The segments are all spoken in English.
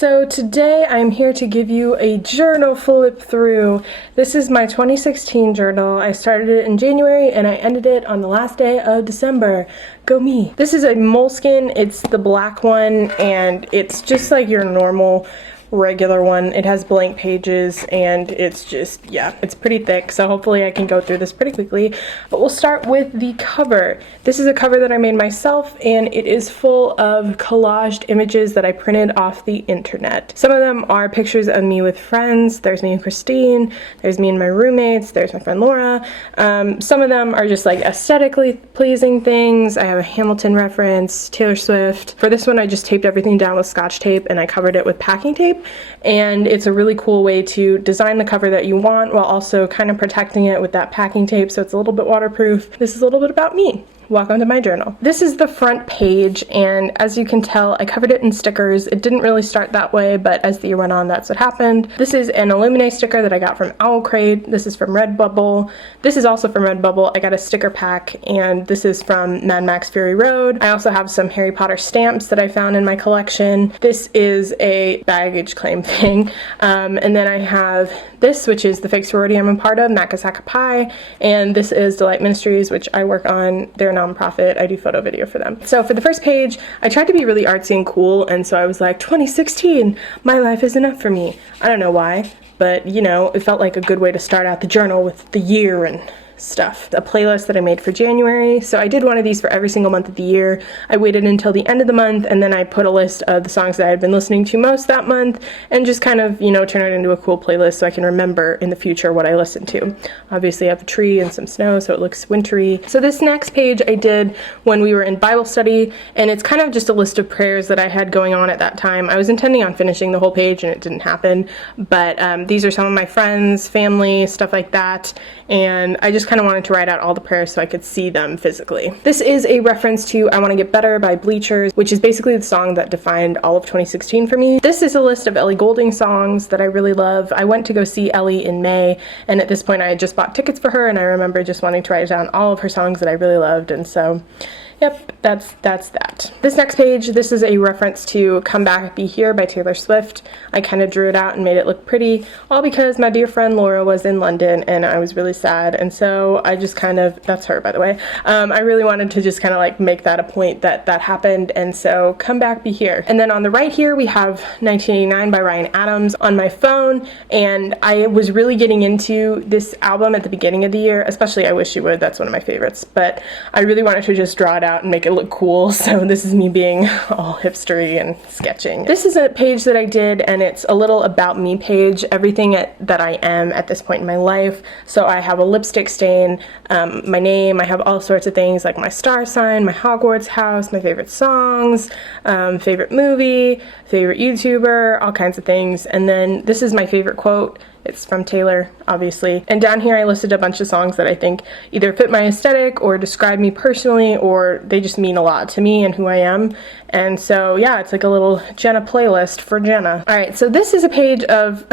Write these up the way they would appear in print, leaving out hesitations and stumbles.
So today I'm here to give you a journal flip through. This is my 2016 journal. I started it in January and I ended it on the last day of December. Go me. This is a Moleskine. It's the black one and it's just like your normal regular one. It has blank pages and it's just, yeah, it's pretty thick, so hopefully I can go through this pretty quickly. But we'll start with the cover. This is a cover that I made myself and it is full of collaged images that I printed off the internet. Some of them are pictures of me with friends. There's me and Christine, there's me and my roommates, there's my friend Laura. Some of them are just like aesthetically pleasing things. I have a Hamilton reference, Taylor Swift. For this one I just taped everything down with Scotch tape and I covered it with packing tape. And it's a really cool way to design the cover that you want while also kind of protecting it with that packing tape so it's a little bit waterproof. This is a little bit about me. Welcome to my journal. This is the front page, and as you can tell, I covered it in stickers. It didn't really start that way, but as the year went on, that's what happened. This is an Illuminate sticker that I got from Owl Crate. This is from Redbubble. This is also from Redbubble. I got a sticker pack, and this is from Mad Max Fury Road. I also have some Harry Potter stamps that I found in my collection. This is a baggage claim thing. And then I have this, which is the fake sorority I'm a part of, Makasaka Pie, and this is Delight Ministries, which I work on. They're nonprofit. I do photo video for them. So for the first page, I tried to be really artsy and cool, and so I was like, 2016, my life is enough for me. I don't know why, but you know, it felt like a good way to start out the journal with the year and stuff. A playlist that I made for January. So I did one of these for every single month of the year. I waited until the end of the month and then I put a list of the songs that I had been listening to most that month and just kind of, you know, turn it into a cool playlist so I can remember in the future what I listened to. Obviously I have a tree and some snow so it looks wintry. So this next page I did when we were in Bible study, and it's kind of just a list of prayers that I had going on at that time. I was intending on finishing the whole page and it didn't happen, but these are some of my friends, family, stuff like that, and I just kind of wanted to write out all the prayers so I could see them physically. This is a reference to I Want to Get Better by Bleachers, which is basically the song that defined all of 2016 for me. This is a list of Ellie Goulding songs that I really love. I went to go see Ellie in May, and at this point I had just bought tickets for her, and I remember just wanting to write down all of her songs that I really loved, and so yep, that's that. This next page, this is a reference to Come Back Be Here by Taylor Swift. I kind of drew it out and made it look pretty, all because my dear friend Laura was in London and I was really sad, and so I just kind of, that's her by the way, I really wanted to just kind of like make that a point that that happened, and so Come Back Be Here. And then on the right here we have 1989 by Ryan Adams on my phone, and I was really getting into this album at the beginning of the year, especially I Wish You Would, that's one of my favorites, but I really wanted to just draw it out and make it look cool, so this is me being all hipstery and sketching. This is a page that I did, and it's a little about me page, everything that I am at this point in my life. So I have a lipstick stain, my name, I have all sorts of things like my star sign, my Hogwarts house, my favorite songs, favorite movie, favorite YouTuber, all kinds of things. And then this is my favorite quote. It's from Taylor, obviously. And down here I listed a bunch of songs that I think either fit my aesthetic or describe me personally, or they just mean a lot to me and who I am. And so yeah, it's like a little Jenna playlist for Jenna. Alright, so this is a page of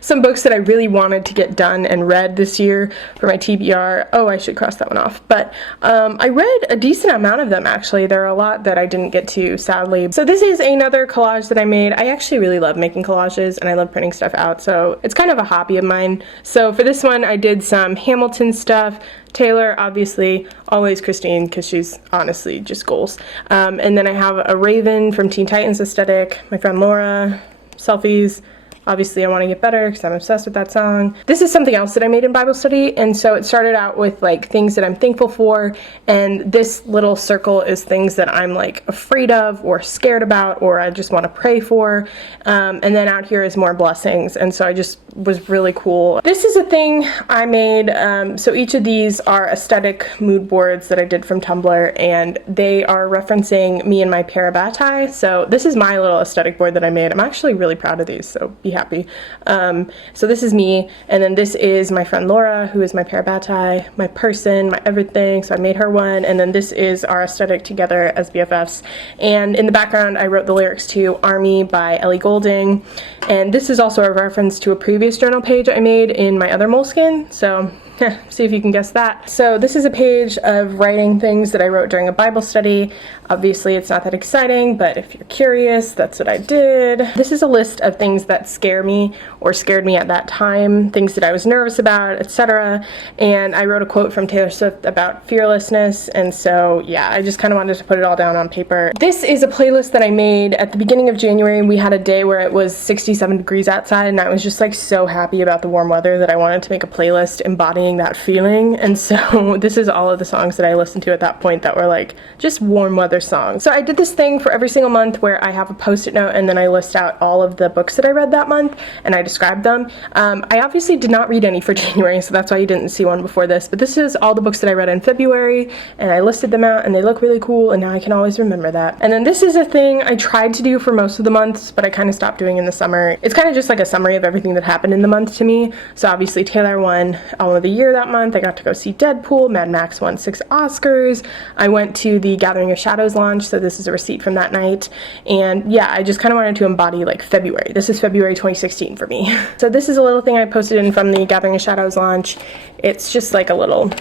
some books that I really wanted to get done and read this year for my TBR. Oh, I should cross that one off. But I read a decent amount of them actually. There are a lot that I didn't get to, sadly. So this is another collage that I made. I actually really love making collages and I love printing stuff out, so it's kind of a hobby of mine. So for this one I did some Hamilton stuff, Taylor, obviously, always Christine, because she's honestly just goals. And then I have a Raven from Teen Titans aesthetic, my friend Laura, selfies. Obviously, I Want to Get Better because I'm obsessed with that song. This is something else that I made in Bible study, and so it started out with like things that I'm thankful for, and this little circle is things that I'm like afraid of or scared about or I just want to pray for, and then out here is more blessings, and so I just was really cool. This is a thing I made, so each of these are aesthetic mood boards that I did from Tumblr, and they are referencing me and my Parabatai, so this is my little aesthetic board that I made. I'm actually really proud of these, so be happy. So this is me, and then this is my friend Laura, who is my parabatai, my person, my everything, so I made her one, and then this is our aesthetic together as BFFs. And in the background I wrote the lyrics to Army by Ellie Goulding, and this is also a reference to a previous journal page I made in my other Moleskine, so see if you can guess that. So this is a page of writing things that I wrote during a Bible study. Obviously it's not that exciting, but if you're curious, that's what I did. This is a list of things that scare me or scared me at that time, things that I was nervous about, etc. And I wrote a quote from Taylor Swift about fearlessness, and so yeah, I just kind of wanted to put it all down on paper. This is a playlist that I made at the beginning of January. We had a day where it was 67 degrees outside, and I was just like so happy about the warm weather that I wanted to make a playlist embodying that feeling, and so this is all of the songs that I listened to at that point that were like just warm weather songs. So I did this thing for every single month where I have a post-it note and then I list out all of the books that I read that month and I describe them. I obviously did not read any for January, so that's why you didn't see one before this, but this is all the books that I read in February, and I listed them out and they look really cool, and now I can always remember that. And then this is a thing I tried to do for most of the months, but I kind of stopped doing in the summer. It's kind of just like a summary of everything that happened in the month to me. So obviously Taylor won Album of the Year that month. I got to go see Deadpool. Mad Max won 6 Oscars. I went to the Gathering of Shadows launch, so this is a receipt from that night. And yeah, I just kind of wanted to embody like February. This is February 2016 for me. So this is a little thing I posted in from the Gathering of Shadows launch. It's just like a little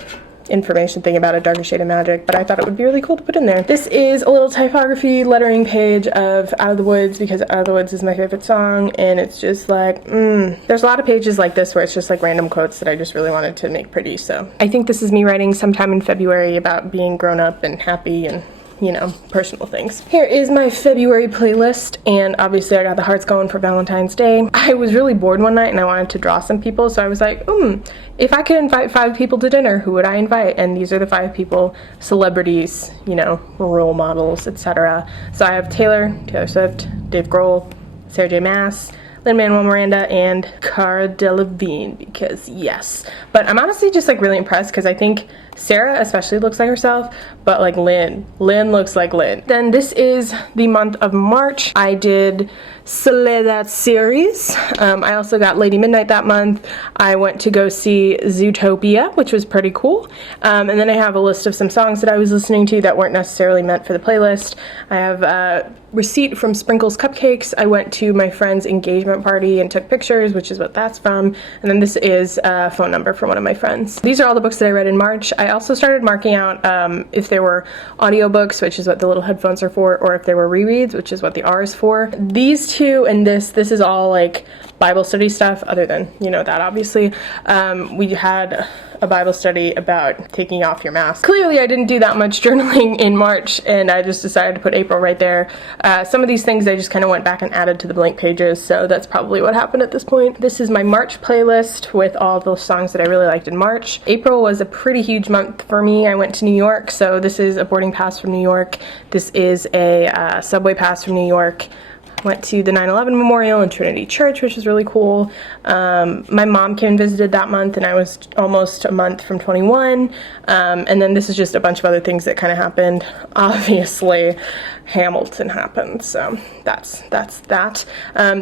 information thing about A Darker Shade of Magic, but I thought it would be really cool to put in there. This is a little typography lettering page of Out of the Woods, because Out of the Woods is my favorite song, and it's just like, there's a lot of pages like this where it's just like random quotes that I just really wanted to make pretty, so I think this is me writing sometime in February about being grown up and happy and, you know, personal things. Here is my February playlist, and obviously I got the hearts going for Valentine's Day. I was really bored one night and I wanted to draw some people, so I was like, if I could invite 5 people to dinner, who would I invite? And these are the 5 people, celebrities, you know, role models, etc. So I have Taylor Swift, Dave Grohl, Sarah J. Maas, Lin-Manuel Miranda, and Cara Delevingne, because yes. But I'm honestly just like really impressed, because I think Sarah especially looks like herself, but like Lin looks like Lin. Then this is the month of March. I did Soledad series. I also got Lady Midnight that month. I went to go see Zootopia, which was pretty cool. And then I have a list of some songs that I was listening to that weren't necessarily meant for the playlist. I have a receipt from Sprinkles Cupcakes. I went to my friend's engagement party and took pictures, which is what that's from. And then this is a phone number for one of my friends. These are all the books that I read in March. I also started marking out if there were audiobooks, which is what the little headphones are for, or if there were rereads, which is what the R is for. These two and this is all like Bible study stuff, other than, you know, that obviously. We had a Bible study about taking off your mask. Clearly I didn't do that much journaling in March, and I just decided to put April right there. Some of these things I just kind of went back and added to the blank pages, so that's probably what happened at this point. This is my March playlist with all those songs that I really liked in March. April was a pretty huge month for me. I went to New York, so this is a boarding pass from New York. This is a subway pass from New York. Went to the 9/11 Memorial in Trinity Church, which is really cool. My mom came and visited that month, and I was almost a month from 21. And then this is just a bunch of other things that kind of happened. Obviously, Hamilton happened, so that's that.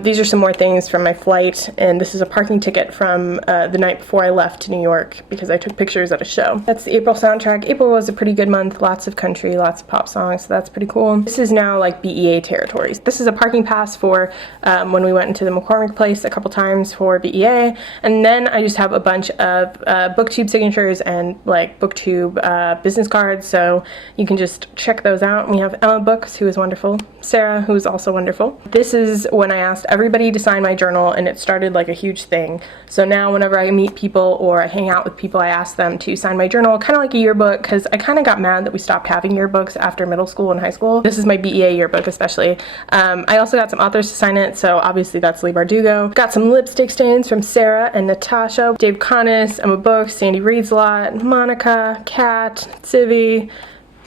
These are some more things from my flight, and this is a parking ticket from the night before I left to New York because I took pictures at a show. That's the April soundtrack. April was a pretty good month, lots of country, lots of pop songs, so that's pretty cool. This is now like BEA territories. This is a parking pass for when we went into the McCormick place a couple times for BEA, and then I just have a bunch of Booktube signatures and like Booktube business cards, so you can just check those out. We have Emma Books, who is wonderful, Sarah, who is also wonderful. This is when I asked everybody to sign my journal, and it started like a huge thing. So now whenever I meet people or I hang out with people, I ask them to sign my journal, kind of like a yearbook, because I kind of got mad that we stopped having yearbooks after middle school and high school. This is my BEA yearbook especially. I also got some authors to sign it, so obviously that's Lee Bardugo. Got some lipstick stains from Sarah and Natasha, Dave Connis, Emma Books, Sandy Reads a Lot, Monica, Kat, Civi,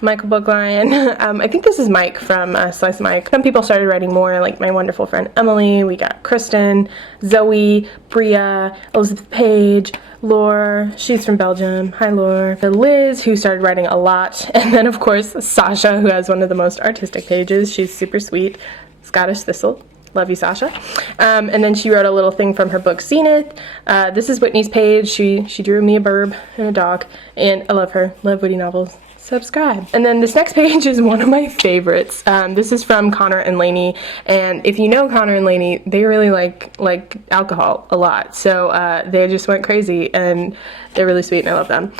Michael Bookline. I think this is Mike from Slice Mike. Some people started writing more, like my wonderful friend Emily. We got Kristen, Zoe, Bria, Elizabeth Page, Laure, she's from Belgium. Hi, Laure. Liz, who started writing a lot. And then, of course, Sasha, who has one of the most artistic pages. She's super sweet. Scottish Thistle. Love you, Sasha. And then she wrote a little thing from her book, Zenith. This is Whitney's page. She drew me a bird and a dog, and I love her. Love Whitney novels. Subscribe. And then this next page is one of my favorites. This is from Connor and Lainey, and if you know Connor and Lainey, they really like alcohol a lot, so they just went crazy, and they're really sweet and I love them.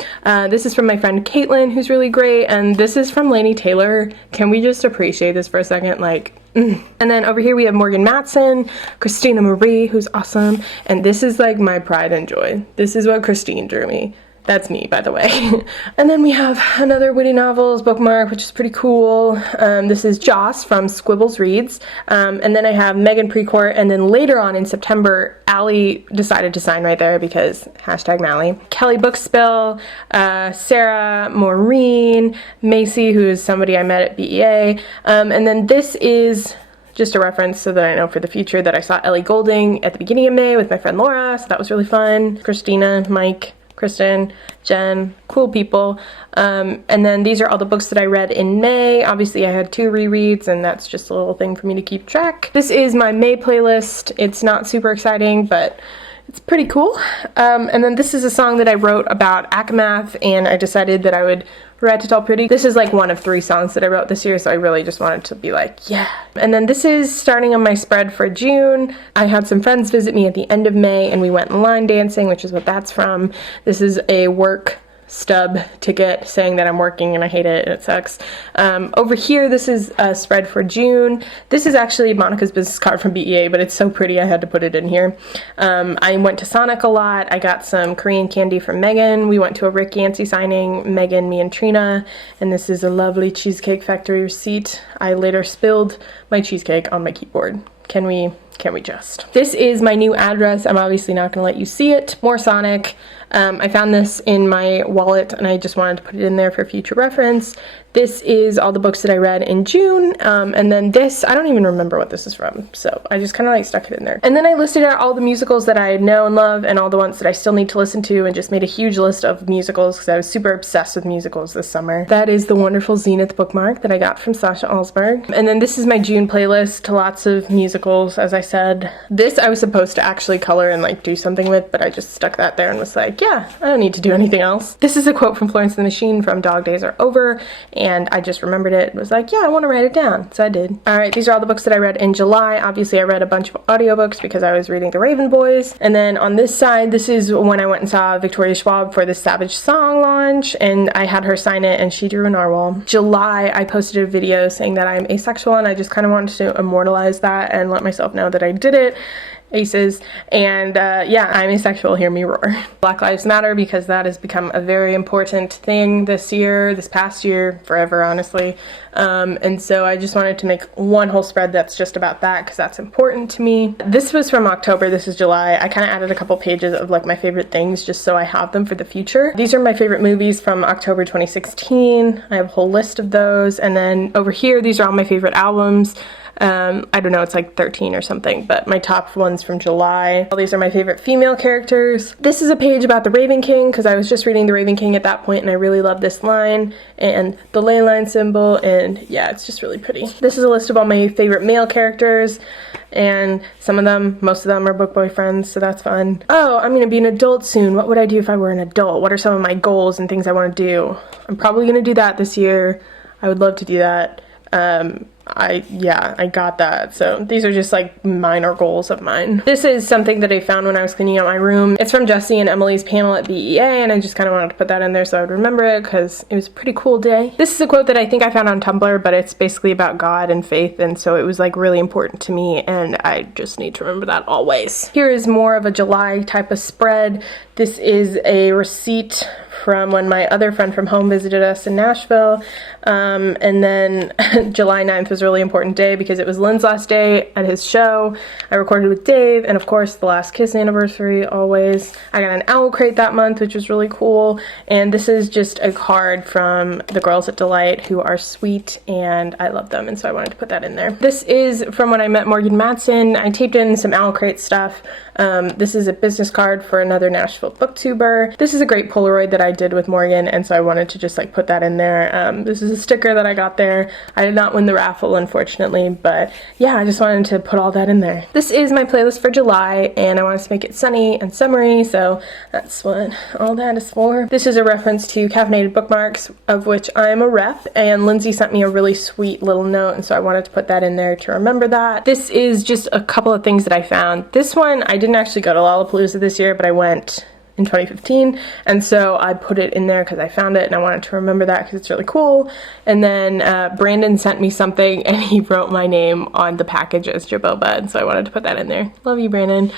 This is from my friend Caitlin, who's really great, and this is from Lainey Taylor. Can we just appreciate this for a second? Like, And then over here we have Morgan Matson, Christina Marie, who's awesome, and this is like my pride and joy. This is what Christine drew me. That's me, by the way. And then we have another Whitney Novels bookmark, which is pretty cool. This is Joss from Squibbles Reads. And then I have Megan Precourt, and then later on in September, Allie decided to sign right there because hashtag Mally. Kelly Bookspill, Sarah, Maureen, Macy, who is somebody I met at BEA. And then this is just a reference so that I know for the future that I saw Ellie Goulding at the beginning of May with my friend Laura, so that was really fun. Christina, Mike, Kristen, Jen, cool people. And then these are all the books that I read in May. Obviously I had 2 rereads, and that's just a little thing for me to keep track. This is my May playlist. It's not super exciting, but it's pretty cool. And then this is a song that I wrote about Akamath, and I decided that I would write it all pretty. This is like one of 3 songs that I wrote this year, so I really just wanted to be like, yeah. And then this is starting on my spread for June. I had some friends visit me at the end of May, and we went line dancing, which is what that's from. This is a work stub ticket saying that I'm working and I hate it and it sucks. Over here, this is a spread for June. This is actually Monica's business card from BEA, but it's so pretty I had to put it in here. I went to Sonic a lot. I got some Korean candy from Megan. We went to a Rick Yancey signing, Megan, me, and Trina, and this is a lovely Cheesecake Factory receipt. I later spilled my cheesecake on my keyboard. Can we just? This is my new address. I'm obviously not going to let you see it. More Sonic. I found this in my wallet, and I just wanted to put it in there for future reference. This is all the books that I read in June, and then this, I don't even remember what this is from, so I just kind of like stuck it in there. And then I listed out all the musicals that I know and love, and all the ones that I still need to listen to, and just made a huge list of musicals, because I was super obsessed with musicals this summer. That is the wonderful Zenith bookmark that I got from Sasha Alsberg. And then this is my June playlist, lots of musicals, as I said. This I was supposed to actually color and like do something with, but I just stuck that there and was like, yeah, I don't need to do anything else. This is a quote from Florence and the Machine from Dog Days Are Over, and I just remembered it and was like, yeah, I want to write it down, so I did. Alright, these are all the books that I read in July. Obviously I read a bunch of audiobooks because I was reading The Raven Boys. And then on this side, this is when I went and saw Victoria Schwab for the Savage Song launch, and I had her sign it and she drew a narwhal. July, I posted a video saying that I'm asexual, and I just kind of wanted to immortalize that and let myself know that I did it. Aces. And yeah, I'm asexual, hear me roar. Black Lives Matter, because that has become a very important thing this year, this past year, forever honestly. And so I just wanted to make one whole spread that's just about that, because that's important to me. This was from October, this is July. I kind of added a couple pages of like my favorite things just so I have them for the future. These are my favorite movies from October 2016. I have a whole list of those. And then over here, these are all my favorite albums. I don't know, it's like 13 or something, but my top ones from July. All these are my favorite female characters. This is a page about the Raven King, because I was just reading the Raven King at that point, and I really love this line and the ley line symbol, and yeah, it's just really pretty. This is a list of all my favorite male characters, and some of them, most of them are book boyfriends, so that's fun. Oh, I'm gonna be an adult soon. What would I do if I were an adult? What are some of my goals and things I want to do? I'm probably gonna do that this year. I would love to do that. I got that. So these are just like minor goals of mine. This is something that I found when I was cleaning out my room. It's from Jessie and Emily's panel at BEA, and I just kind of wanted to put that in there so I would remember it, because it was a pretty cool day. This is a quote that I think I found on Tumblr, but it's basically about God and faith, and so it was like really important to me, and I just need to remember that always. Here is more of a July type of spread. This is a receipt from when my other friend from home visited us in Nashville, and then July 9th was a really important day because it was Lynn's last day at his show. I recorded with Dave, and of course the Last Kiss anniversary, always. I got an owl crate that month, which was really cool, and this is just a card from the girls at Delight, who are sweet, and I love them, and so I wanted to put that in there. This is from when I met Morgan Matson. I taped in some owl crate stuff. This is a business card for another Nashville booktuber. This is a great Polaroid that I did with Morgan, and so I wanted to just like put that in there. This is a sticker that I got there. I did not win the raffle, unfortunately, but yeah, I just wanted to put all that in there. This is my playlist for July, and I wanted to make it sunny and summery, so that's what all that is for. This is a reference to caffeinated bookmarks, of which I'm a rep, and Lindsay sent me a really sweet little note, and so I wanted to put that in there to remember that. This is just a couple of things that I found. This one, I didn't actually go to Lollapalooza this year, but I went in 2015, and so I put it in there because I found it and I wanted to remember that because it's really cool. And then Brandon sent me something and he wrote my name on the package as Jaboba, and so I wanted to put that in there. Love you, Brandon.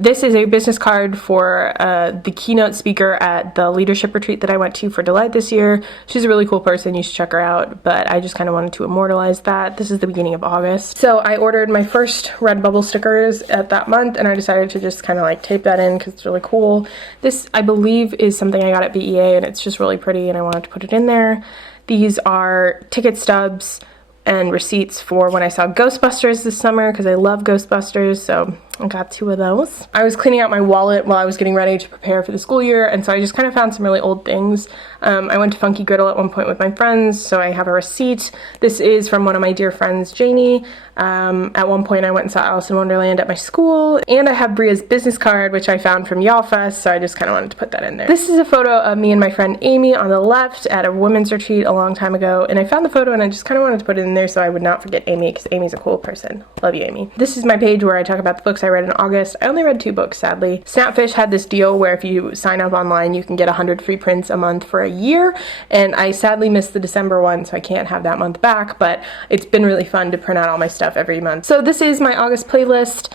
This is a business card for the keynote speaker at the leadership retreat that I went to for Delight this year. She's a really cool person, you should check her out, but I just kind of wanted to immortalize that. This is the beginning of August. So I ordered my first Redbubble stickers at that month, and I decided to just kind of like tape that in because it's really cool. This, I believe, is something I got at BEA, and it's just really pretty, and I wanted to put it in there. These are ticket stubs and receipts for when I saw Ghostbusters this summer, because I love Ghostbusters, so I got 2 of those. I was cleaning out my wallet while I was getting ready to prepare for the school year, and so I just kind of found some really old things. I went to Funky Griddle at one point with my friends, so I have a receipt. This is from one of my dear friends, Janie. At one point I went and saw Alice in Wonderland at my school, and I have Bria's business card, which I found from Y'all Fest, so I just kind of wanted to put that in there. This is a photo of me and my friend Amy on the left at a women's retreat a long time ago, and I found the photo and I just kind of wanted to put it in there so I would not forget Amy, because Amy's a cool person. Love you, Amy. This is my page where I talk about the books I read in August. I only read 2 books, sadly. Snapfish had this deal where if you sign up online, you can get 100 free prints a month for a year, and I sadly missed the December one, so I can't have that month back, but it's been really fun to print out all my stuff every month. So this is my August playlist.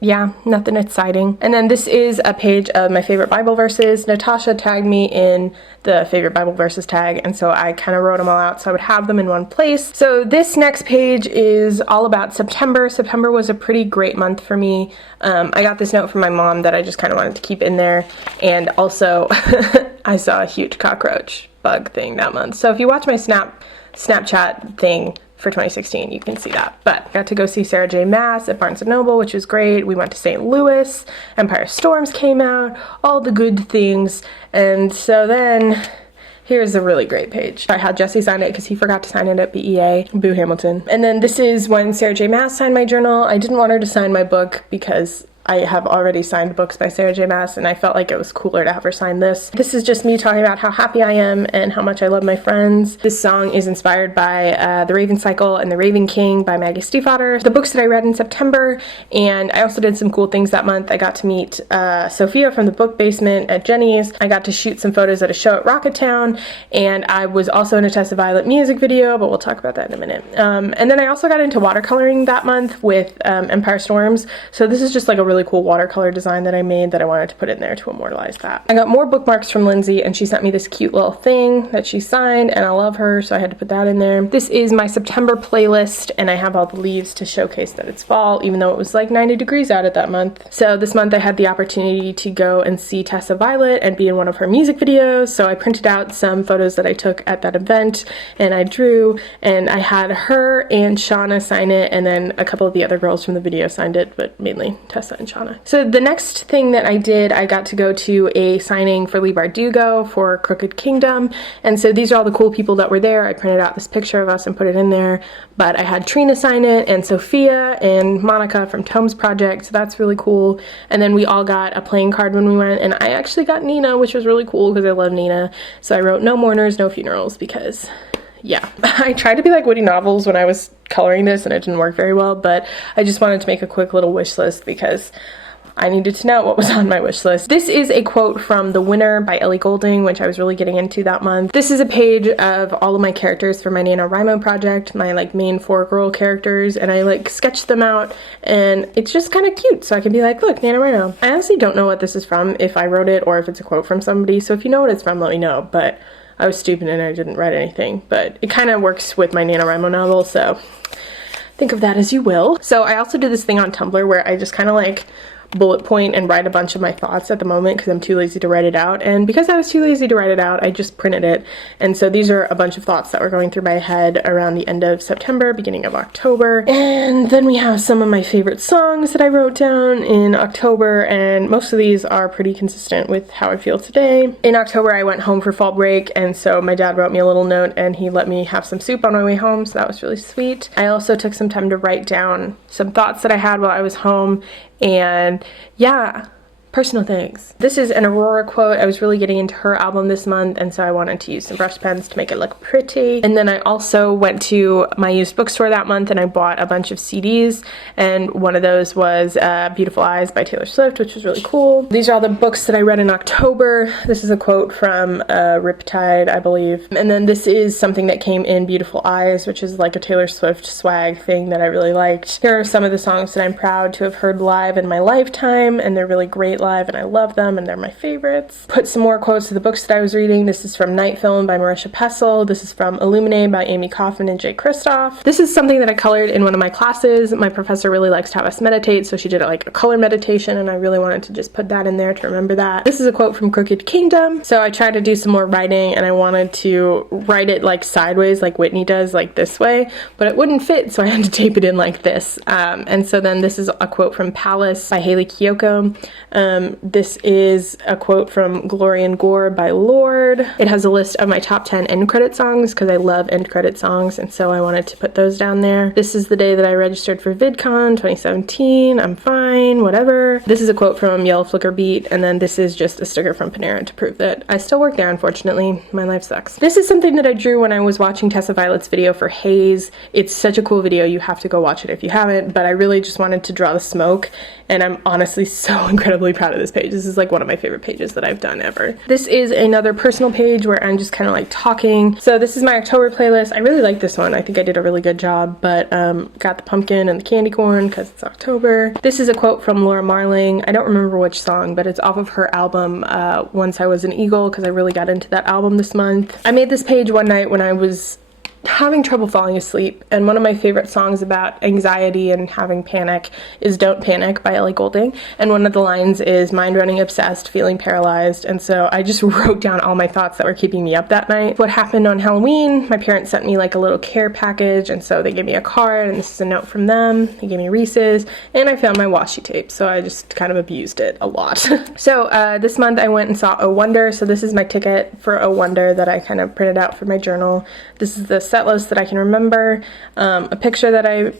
Yeah, nothing exciting. And then this is a page of my favorite Bible verses. Natasha tagged me in the favorite Bible verses tag, and so I kind of wrote them all out so I would have them in one place. So this next page is all about September. September was a pretty great month for me. I got this note from my mom that I just kind of wanted to keep in there, and also I saw a huge cockroach bug thing that month. So if you watch my Snapchat thing for 2016, you can see that. But I got to go see Sarah J. Maas at Barnes & Noble, which was great. We went to St. Louis, Empire Storms came out, all the good things. And so then here's a really great page. I had Jesse sign it because he forgot to sign it at BEA. Boo Hamilton. And then this is when Sarah J. Maas signed my journal. I didn't want her to sign my book because I have already signed books by Sarah J. Maas, and I felt like it was cooler to have her sign this. This is just me talking about how happy I am and how much I love my friends. This song is inspired by The Raven Cycle and The Raven King by Maggie Stiefvater. The books that I read in September, and I also did some cool things that month. I got to meet Sophia from the Book Basement at Jenny's. I got to shoot some photos at a show at Rocketown, and I was also in a Tessa Violet music video, but we'll talk about that in a minute. And then I also got into watercoloring that month with Empire Storms. So this is just like a really cool watercolor design that I made that I wanted to put in there to immortalize that. I got more bookmarks from Lindsay, and she sent me this cute little thing that she signed, and I love her, so I had to put that in there. This is my September playlist, and I have all the leaves to showcase that it's fall, even though it was like 90 degrees out at that month. So this month I had the opportunity to go and see Tessa Violet and be in one of her music videos, so I printed out some photos that I took at that event, and I drew, and I had her and Shauna sign it, and then a couple of the other girls from the video signed it, but mainly Tessa and Shauna. So the next thing that I did, I got to go to a signing for Leigh Bardugo for Crooked Kingdom, and so these are all the cool people that were there. I printed out this picture of us and put it in there, but I had Trina sign it, and Sophia and Monica from Tomes Project, so that's really cool. And then we all got a playing card when we went, and I actually got Nina, which was really cool because I love Nina. So I wrote no mourners, no funerals, because yeah, I tried to be like Woody Novels when I was coloring this, and it didn't work very well, but I just wanted to make a quick little wish list because I needed to know what was on my wish list. This is a quote from The Winner by Ellie Goulding, which I was really getting into that month. This is a page of all of my characters for my NaNoWriMo project, my like main 4 girl characters, and I like sketched them out, and it's just kind of cute, so I can be like, look, NaNoWriMo. I honestly don't know what this is from, if I wrote it or if it's a quote from somebody, so if you know what it's from, let me know, but I was stupid and I didn't write anything, but it kind of works with my NaNoWriMo novel, so think of that as you will. So I also did this thing on Tumblr where I just kind of like bullet point and write a bunch of my thoughts at the moment because I'm too lazy to write it out. And because I was too lazy to write it out, I just printed it. And so these are a bunch of thoughts that were going through my head around the end of September, beginning of October. And then we have some of my favorite songs that I wrote down in October, and most of these are pretty consistent with how I feel today. In October, I went home for fall break, and so my dad wrote me a little note and he let me have some soup on my way home, so that was really sweet. I also took some time to write down some thoughts that I had while I was home, and yeah, personal things. This is an Aurora quote. I was really getting into her album this month, and so I wanted to use some brush pens to make it look pretty. And then I also went to my used bookstore that month and I bought a bunch of CDs, and one of those was Beautiful Eyes by Taylor Swift, which was really cool. These are all the books that I read in October. This is a quote from Riptide, I believe. And then this is something that came in Beautiful Eyes, which is like a Taylor Swift swag thing that I really liked. Here are some of the songs that I'm proud to have heard live in my lifetime, and they're really great live and I love them and they're my favorites. Put some more quotes to the books that I was reading. This is from Night Film by Marisha Pessel. This is from Illuminate by Amy Kaufman and Jay Kristoff. This is something that I colored in one of my classes. My professor really likes to have us meditate, so she did like a color meditation, and I really wanted to just put that in there to remember that. This is a quote from Crooked Kingdom. So I tried to do some more writing and I wanted to write it like sideways like Whitney does, like this way, but it wouldn't fit, so I had to tape it in like this. And so then this is a quote from Palace by Haley Kiyoko. This is a quote from Glory and Gore by Lorde. It has a list of my top 10 end credit songs because I love end credit songs, and so I wanted to put those down there. This is the day that I registered for VidCon 2017. I'm fine, whatever. This is a quote from Yellow Flicker Beat, and then this is just a sticker from Panera to prove that I still work there, unfortunately. My life sucks. This is something that I drew when I was watching Tessa Violet's video for Haze. It's such a cool video. You have to go watch it if you haven't, but I really just wanted to draw the smoke, and I'm honestly so incredibly proud of this page. This is like one of my favorite pages that I've done ever. This is another personal page where I'm just kind of like talking. So this is my October playlist. I really like this one. I think I did a really good job, but got the pumpkin and the candy corn because it's October. This is a quote from Laura Marling. I don't remember which song, but it's off of her album Once I Was an Eagle, because I really got into that album this month. I made this page one night when I was having trouble falling asleep, and one of my favorite songs about anxiety and having panic is Don't Panic by Ellie Goulding, and one of the lines is mind running obsessed, feeling paralyzed. And so I just wrote down all my thoughts that were keeping me up that night. What happened on Halloween, my parents sent me like a little care package, and so they gave me a card, and this is a note from them. They gave me Reese's, and I found my washi tape, so I just kind of abused it a lot. So this month I went and saw Oh Wonder. So this is my ticket for Oh Wonder that I kind of printed out for my journal. This is the set list that I can remember, a picture that I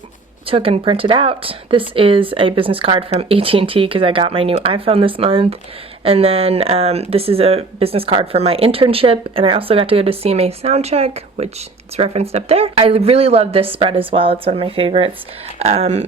took and printed out. This is a business card from AT&T because I got my new iPhone this month. And then this is a business card for my internship, and I also got to go to CMA Soundcheck, which it's referenced up there. I really love this spread as well. It's one of my favorites.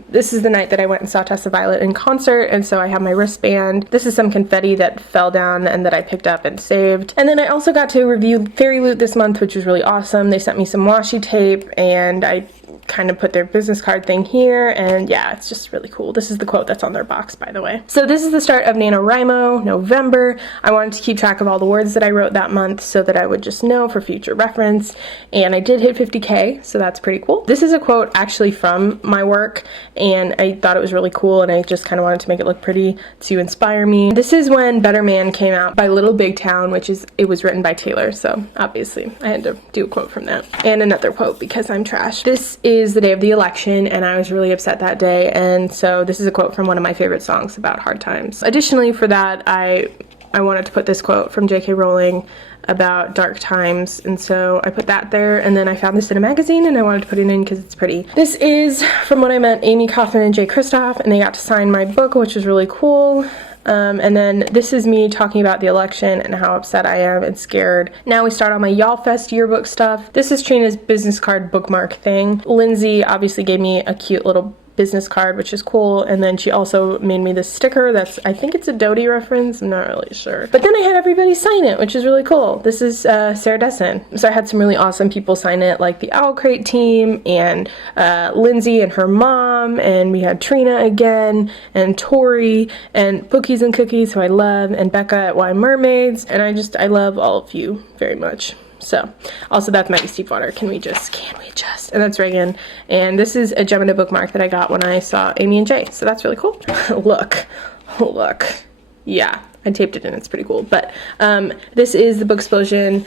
This is the night that I went and saw Tessa Violet in concert, and so I have my wristband. This is some confetti that fell down and that I picked up and saved. And then I also got to review Fairy Loot this month, which was really awesome. They sent me some washi tape, and I kind of put their business card thing here, and yeah, it's just really cool. This is the quote that's on their box, by the way. So this is the start of NaNoWriMo November. I wanted to keep track of all the words that I wrote that month so that I would just know for future reference, and I did hit 50K, so that's pretty cool. This is a quote actually from my work, and I thought it was really cool, and I just kind of wanted to make it look pretty to inspire me. This is when Better Man came out by Little Big Town, it was written by Taylor, so obviously I had to do a quote from that. And another quote because I'm trash. This is the day of the election, and I was really upset that day, and so this is a quote from one of my favorite songs about hard times. Additionally, for that, I wanted to put this quote from J.K. Rowling about dark times, and so I put that there, and then I found this in a magazine and I wanted to put it in because it's pretty. This is from when I met Amy Kaufman and Jay Kristoff, and they got to sign my book, which was really cool. And then this is me talking about the election and how upset I am and scared. Now we start on my Y'all Fest yearbook stuff. This is Trina's business card bookmark thing. Lindsay obviously gave me a cute little business card, which is cool, and then she also made me this sticker that's, I think it's a Dodie reference, I'm not really sure. But then I had everybody sign it, which is really cool. This is Sarah Dessen. So I had some really awesome people sign it, like the Owl Crate team, and Lindsay and her mom, and we had Trina again, and Tori, and Bookies and Cookies, who I love, and Becca at Why Mermaids, and I love all of you very much. So, also that's Maggie Steepwater, can we just, and that's Reagan, and this is a Gemini bookmark that I got when I saw Amy and Jay, so that's really cool. Look look. Yeah, I taped it in, it's pretty cool. But this is the Booksplosion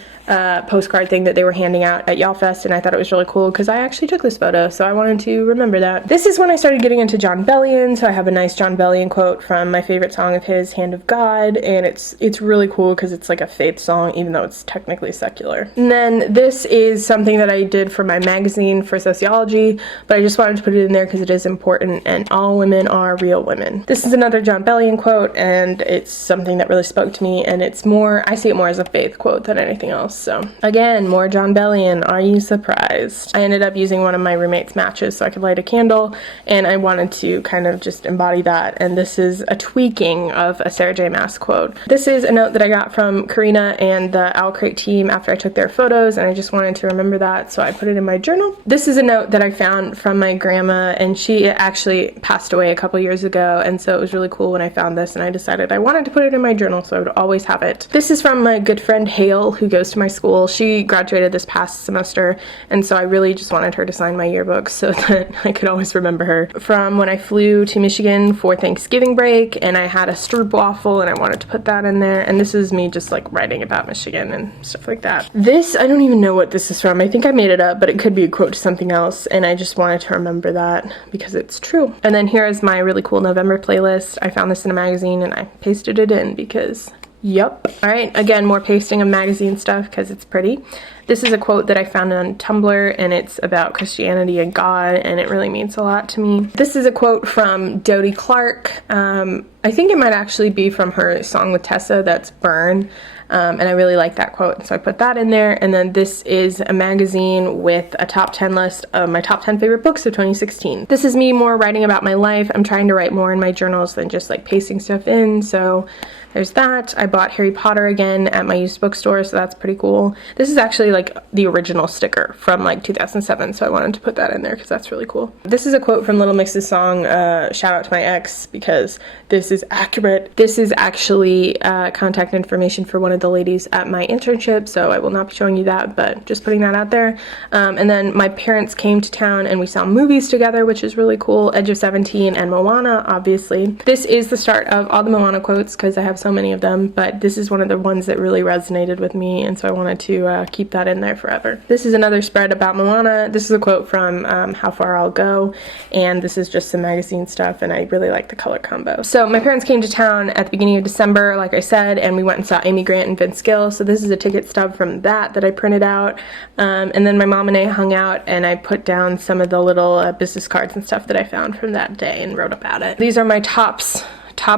postcard thing that they were handing out at Y'all Fest, and I thought it was really cool because I actually took this photo, so I wanted to remember that. This is when I started getting into Jon Bellion, so I have a nice Jon Bellion quote from my favorite song of his, Hand of God, and it's really cool because it's like a faith song, even though it's technically secular. And then this is something that I did for my magazine for sociology, but I just wanted to put it in there because it is important, and all women are real women. This is another Jon Bellion quote, and it's something that really spoke to me, and it's more, I see it more as a faith quote than anything else. So again, more Jon Bellion. Are you surprised? I ended up using one of my roommate's matches so I could light a candle, and I wanted to kind of just embody that, and this is a tweaking of a Sarah J. Maas quote. This is a note that I got from Karina and the Owl Crate team after I took their photos, and I just wanted to remember that, so I put it in my journal. This is a note that I found from my grandma, and she actually passed away a couple years ago, and so it was really cool when I found this, and I decided I wanted to put it in my journal so I would always have it. This is from my good friend Hale, who goes to my school. She graduated this past semester, and so I really just wanted her to sign my yearbook so that I could always remember her. From when I flew to Michigan for Thanksgiving break, and I had a stroopwafel, and I wanted to put that in there, and this is me just like writing about Michigan and stuff like that. This, I don't even know what this is from. I think I made it up, but it could be a quote to something else, and I just wanted to remember that because it's true. And then here is my really cool November playlist. I found this in a magazine, and I pasted it in because yup. Alright, again, more pasting of magazine stuff because it's pretty. This is a quote that I found on Tumblr, and it's about Christianity and God, and it really means a lot to me. This is a quote from Dodie Clark. I think it might actually be from her song with Tessa, that's Burn. And I really like that quote, so I put that in there. And then this is a magazine with a top 10 list of my top 10 favorite books of 2016. This is me more writing about my life. I'm trying to write more in my journals than just like pasting stuff in, so there's that. I bought Harry Potter again at my used bookstore, so that's pretty cool. This is actually like the original sticker from like 2007, so I wanted to put that in there because that's really cool. This is a quote from Little Mix's song, Shout Out to My Ex, because this is accurate. This is actually contact information for one of the ladies at my internship, so I will not be showing you that, but just putting that out there. And then my parents came to town and we saw movies together, which is really cool. Edge of 17 and Moana, obviously. This is the start of all the Moana quotes because I have so many of them, but this is one of the ones that really resonated with me, and so I wanted to keep that in there forever. This is another spread about Moana. This is a quote from How Far I'll Go, and this is just some magazine stuff, and I really like the color combo. So my parents came to town at the beginning of December, like I said, and we went and saw Amy Grant and Vince Gill, so this is a ticket stub from that I printed out, and then my mom and I hung out, and I put down some of the little business cards and stuff that I found from that day and wrote about it. These are my top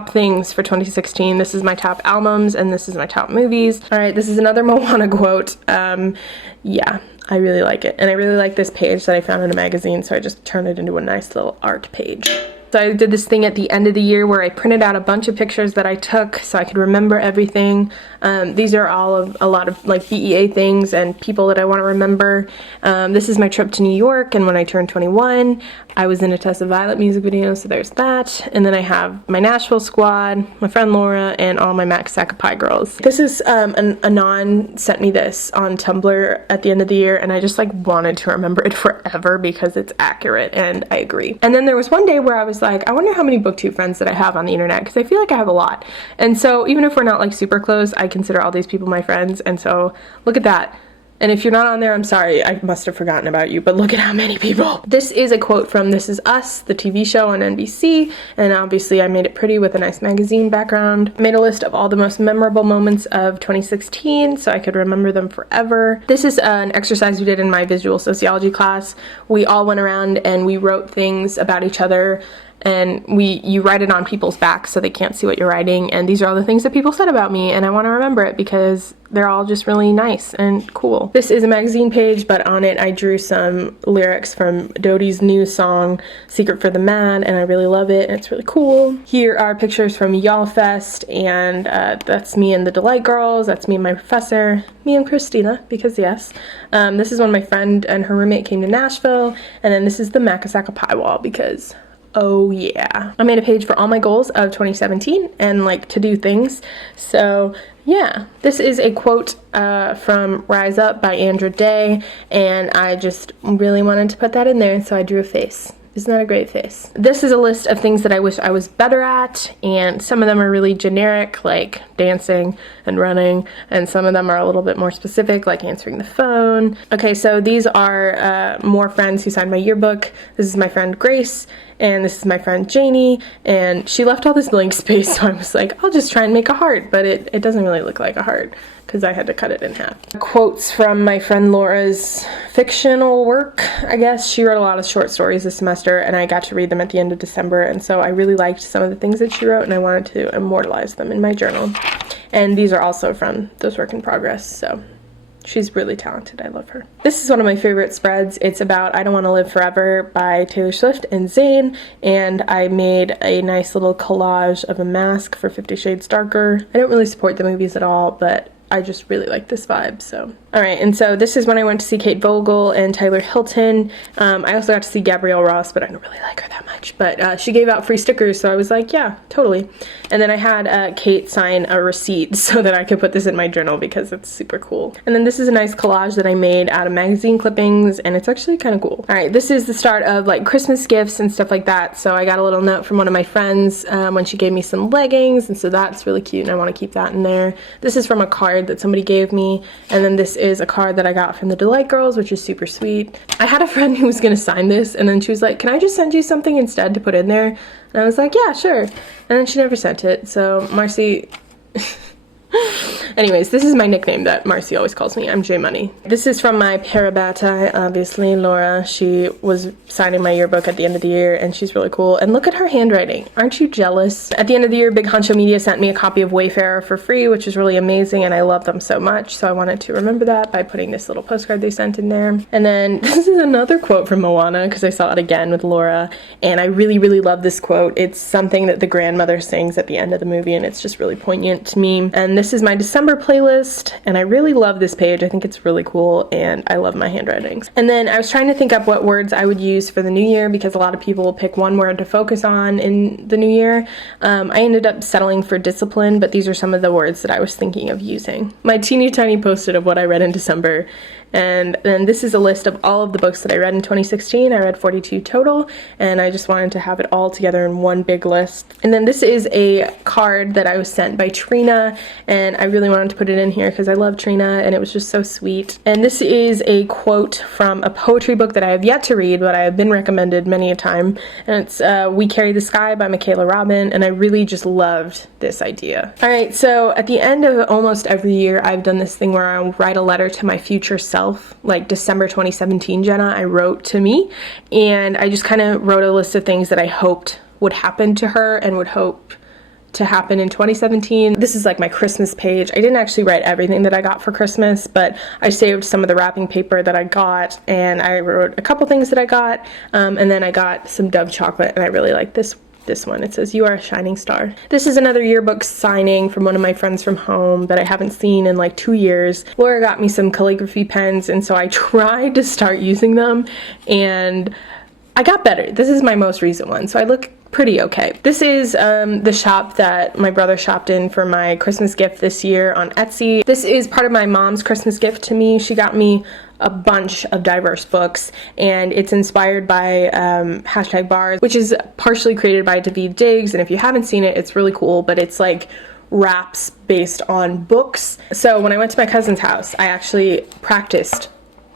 things for 2016. This is my top albums, and this is my top movies. Alright, this is another Moana quote. Yeah, I really like it, and I really like this page that I found in a magazine, so I just turned it into a nice little art page. So I did this thing at the end of the year where I printed out a bunch of pictures that I took so I could remember everything. These are all of a lot of like BEA things and people that I want to remember. This is my trip to New York, and when I turned 21, I was in a Tessa Violet music video, so there's that. And then I have my Nashville squad, my friend Laura, and all my Max Pie girls. This is, Anon sent me this on Tumblr at the end of the year, and I just like wanted to remember it forever because it's accurate, and I agree. And then there was one day where I was like, I wonder how many Booktube friends that I have on the internet, because I feel like I have a lot. And so even if we're not like super close, I consider all these people my friends, and so look at that. And if you're not on there, I'm sorry, I must have forgotten about you, but look at how many people. This is a quote from This Is Us, the TV show on NBC, and obviously I made it pretty with a nice magazine background. I made a list of all the most memorable moments of 2016 so I could remember them forever. This is an exercise we did in my visual sociology class. We all went around and we wrote things about each other, and you write it on people's backs so they can't see what you're writing, and these are all the things that people said about me, and I want to remember it because they're all just really nice and cool. This is a magazine page, but on it I drew some lyrics from Dodie's new song, Secret for the Mad, and I really love it, and it's really cool. Here are pictures from Y'all Fest, and that's me and the Delight Girls, that's me and my professor, me and Christina, because yes. This is when my friend and her roommate came to Nashville, and then this is the Macasaca Pie wall because oh yeah. I made a page for all my goals of 2017 and like to do things. So yeah, this is a quote from Rise Up by Andra Day, and I just really wanted to put that in there, so I drew a face. Isn't that a great face? This is a list of things that I wish I was better at, and some of them are really generic, like dancing and running, and some of them are a little bit more specific, like answering the phone. Okay, so these are more friends who signed my yearbook. This is my friend Grace, and this is my friend Janie, and she left all this blank space, so I was like, I'll just try and make a heart, but it doesn't really look like a heart, because I had to cut it in half. Quotes from my friend Laura's fictional work, I guess. She wrote a lot of short stories this semester, and I got to read them at the end of December, and so I really liked some of the things that she wrote, and I wanted to immortalize them in my journal. And these are also from those work in progress, so she's really talented. I love her. This is one of my favorite spreads. It's about I Don't Want to Live Forever by Taylor Swift and Zayn, and I made a nice little collage of a mask for 50 Shades Darker. I don't really support the movies at all, but I just really like this vibe, so. Alright, and so this is when I went to see Kate Vogel and Tyler Hilton. I also got to see Gabrielle Ross, but I don't really like her that much. But she gave out free stickers, so I was like, yeah, totally. And then I had Kate sign a receipt so that I could put this in my journal because it's super cool. And then this is a nice collage that I made out of magazine clippings, and it's actually kind of cool. Alright, this is the start of like Christmas gifts and stuff like that. So I got a little note from one of my friends when she gave me some leggings, and so that's really cute, and I want to keep that in there. This is from a card that somebody gave me, and then this is a card that I got from the Delight Girls, which is super sweet. I had a friend who was gonna sign this, and then she was like, can I just send you something instead to put in there? And I was like, yeah, sure. And then she never sent it, so Marcy anyways, this is my nickname that Marcy always calls me. I'm J Money. This is from my parabatai, obviously, Laura. She was signing my yearbook at the end of the year, and she's really cool. And look at her handwriting. Aren't you jealous? At the end of the year, Big Honcho Media sent me a copy of Wayfarer for free, which is really amazing, and I love them so much, so I wanted to remember that by putting this little postcard they sent in there. And then this is another quote from Moana, because I saw it again with Laura, and I really, really love this quote. It's something that the grandmother sings at the end of the movie, and it's just really poignant to me. And this is my December playlist, and I really love this page. I think it's really cool, and I love my handwritings. And then I was trying to think up what words I would use for the new year, because a lot of people will pick one word to focus on in the new year. I ended up settling for discipline, but these are some of the words that I was thinking of using. My teeny tiny post-it of what I read in December. And then this is a list of all of the books that I read in 2016. I read 42 total, and I just wanted to have it all together in one big list. And then this is a card that I was sent by Trina, and I really wanted to put it in here because I love Trina, and it was just so sweet. And this is a quote from a poetry book that I have yet to read, but I have been recommended many a time, and it's We Carry the Sky by Michaela Robin, and I really just loved this idea. Alright, so at the end of almost every year, I've done this thing where I'll write a letter to my future self. Like December 2017 Jenna, I wrote to me, and I just kind of wrote a list of things that I hoped would happen to her and would hope to happen in 2017. This is like my Christmas page. I didn't actually write everything that I got for Christmas, but I saved some of the wrapping paper that I got, and I wrote a couple things that I got, and then I got some Dove chocolate, and I really like this one. It says, "You are a shining star." This is another yearbook signing from one of my friends from home that I haven't seen in like 2 years. Laura got me some calligraphy pens, and so I tried to start using them, and I got better. This is my most recent one, so I look pretty okay. This is the shop that my brother shopped in for my Christmas gift this year on Etsy. This is part of my mom's Christmas gift to me. She got me a bunch of diverse books, and it's inspired by #bars, which is partially created by David Diggs, and if you haven't seen it, it's really cool, but it's like wraps based on books. So when I went to my cousin's house, I actually practiced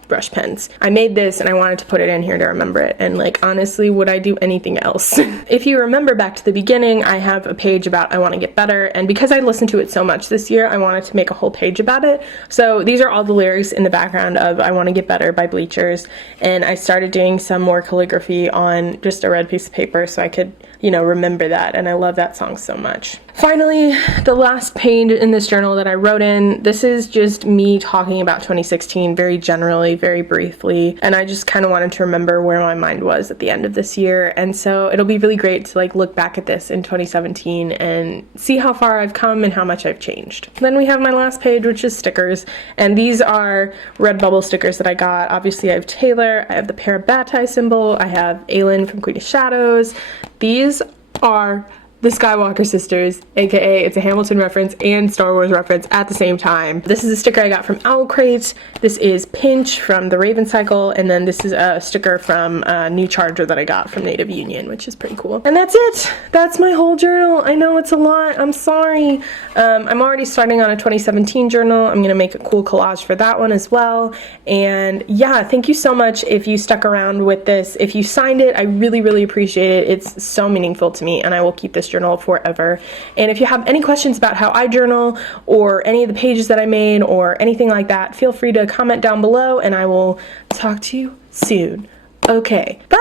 brush pens. I made this and I wanted to put it in here to remember it, and like honestly, would I do anything else? If you remember back to the beginning, I have a page about I want to get better, and because I listened to it so much this year, I wanted to make a whole page about it. So these are all the lyrics in the background of I Want to Get Better by Bleachers, and I started doing some more calligraphy on just a red piece of paper so I could, you know, remember that, and I love that song so much. Finally, the last page in this journal that I wrote in, this is just me talking about 2016 very generally, very briefly, and I just kind of wanted to remember where my mind was at the end of this year, and so it'll be really great to like look back at this in 2017 and see how far I've come and how much I've changed. Then we have my last page, which is stickers, and these are Redbubble stickers that I got. Obviously I have Taylor, I have the Parabatai symbol, I have Aelin from Queen of Shadows. These are the Skywalker sisters, aka it's a Hamilton reference and Star Wars reference at the same time. This is a sticker I got from Owl Crate. This is Pinch from the Raven Cycle, and then this is a sticker from a new charger that I got from Native Union, which is pretty cool. And that's it. That's my whole journal. I know it's a lot. I'm sorry. I'm already starting on a 2017 journal. I'm gonna make a cool collage for that one as well. And yeah, thank you so much if you stuck around with this. If you signed it, I really, really appreciate it. It's so meaningful to me, and I will keep this journal forever. And if you have any questions about how I journal or any of the pages that I made or anything like that, feel free to comment down below and I will talk to you soon. Okay, bye!